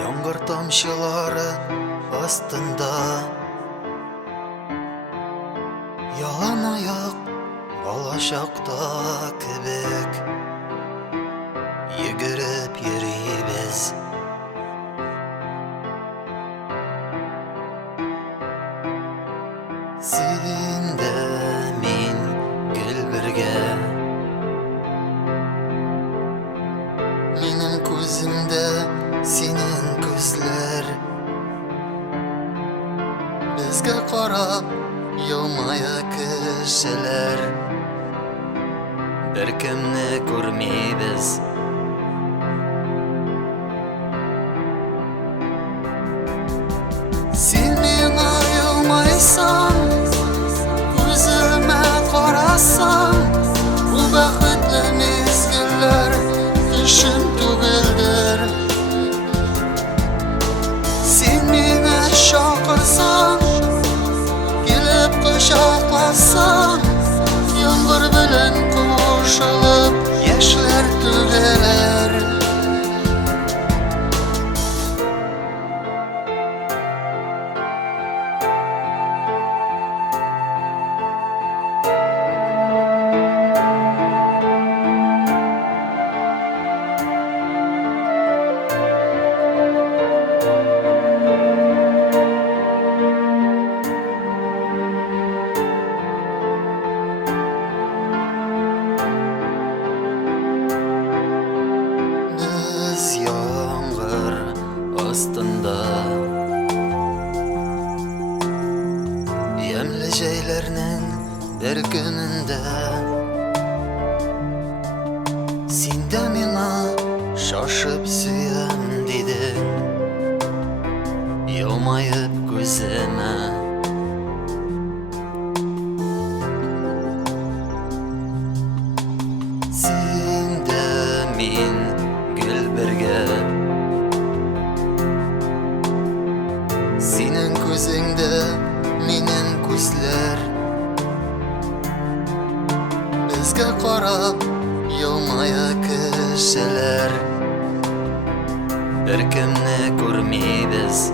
Yağmur tamşıları astında yalan ayak balaşakta kebek yugurib yürüyüz. Sen de men gül birge, menin ko'zimda senin ko'zlar, bizga qarab yilmayar kishilar. Bir kimni ko'rmaymiz. Sen menga yilmaysan, ko'zime qarasan, bu baxtli mezgillar ishim tugildir. Sen meni chaqirsan, kelib quchoqlasan, yomg'ir bilan qo'shilib yoshlar to'kilar. Yağmur astında yemli şeylerinin bir gününde sen de mena şaşıp suyam dedin, yılmayıp gözüme. Sen de men gül birge, senin ko'zingda menin ko'zlar, bizga qarab yilmayar kishilar. Bir kimni ko'rmaymiz.